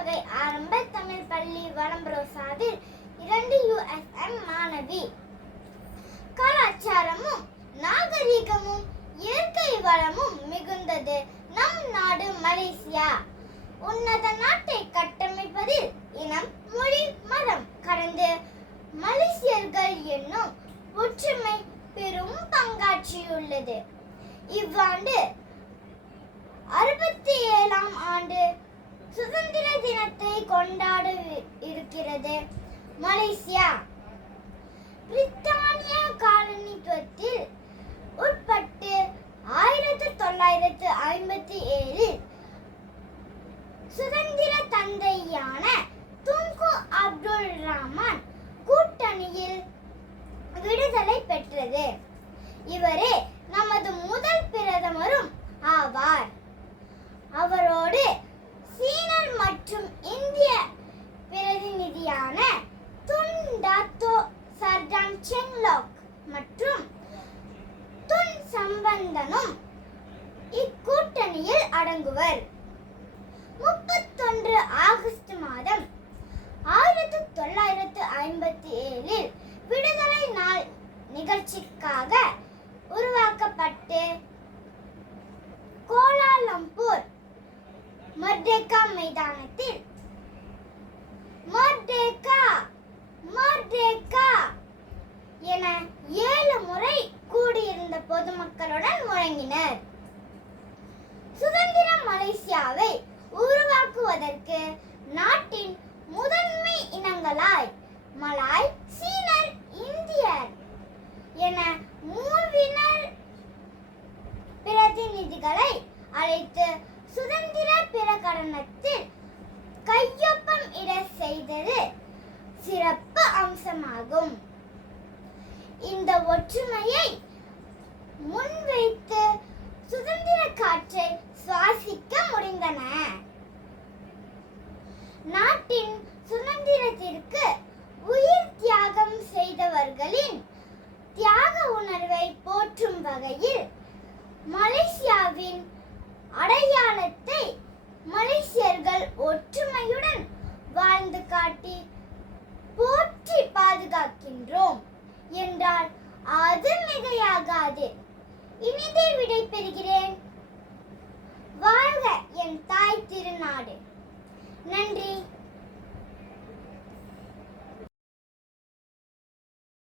வகை ஆரம்ப தமிழ் பள்ளி வலம்பரோசாவில் 2 USM மாணவி. கலாச்சாரமும் நாகரிகமும் இயற்கை வளமும் மிகுந்தது நம் நாடு மலேசியா. உன்னத நாட்டை கட்டமைப்பதில் இனம், மொழி, மதம் கடந்து மலேசியர்கள் என்னும் ஒற்றுமை பெரும் பங்காற்றியுள்ளது. இவ்வாண்டு 67ஆம் ஆண்டு சுதந்திர தினத்தை கொண்டாட இருக்கிறது மலேசியா. பிரித்தானிய காலனித்துவத்தில் உட்பட்டு 1957 சுதந்திர தந்தையான துங்கு அப்துல் ரஹ்மான் கூட்டணியில் விடுதலை பெற்றது. இவரே நமது முதல் பிரதமரும் ஆவார். அவரோடு சீனர் மற்றும் இந்திய பிரதிநிதியான துன் டாத்தோ சர்டான் செங்லாக் மற்றும் துன் சம்பந்தனும் இக்கூட்டணியில் அடங்குவர். 31 ஆகஸ்ட் மாதம் 1957 விடுதலை நாள் நிகழ்ச்சிக்காக உருவாக்கப்பட்டு கோலாலம்பூர் மர்டேகா மைதானத்தில் மர்டேகா மர்டேகா என 7 முறை கூடியிருந்த பொதுமக்களுடன் முழங்கினர். சுதந்திர மலேசியாவை உருவாக்குவதற்கு நாட்டின் முதன்மை இனங்களாய் மலாய், சீனர், இந்தியர் என மூவினர் பிரதிநிதிகளை அழைத்து சுதந்திர பிரகடனத்தில் கையொப்பம் இட செய்தது சிறப்பு அம்சமாகும். இந்த ஒற்றுமையை முன்வைத்து சுதந்திர காற்றை சுவாசிக்க முடிந்தன. நாட்டின் சுதந்திரத்திற்கு உயிர் தியாகம் செய்தவர்களின் தியாக உணர்வை போற்றும் வகையில் மலேசியாவின் அடையாளத்தை மலேசியர்கள் ஒற்றுமையுடன் வாழ்ந்து காட்டி போற்றி பாதுகாக்கின்றோம் என்றால் அது மிகையாகாது. இனிதே விடை பெறுகிறேன். வாழ்க என் தாய் திருநாடு. நன்றி.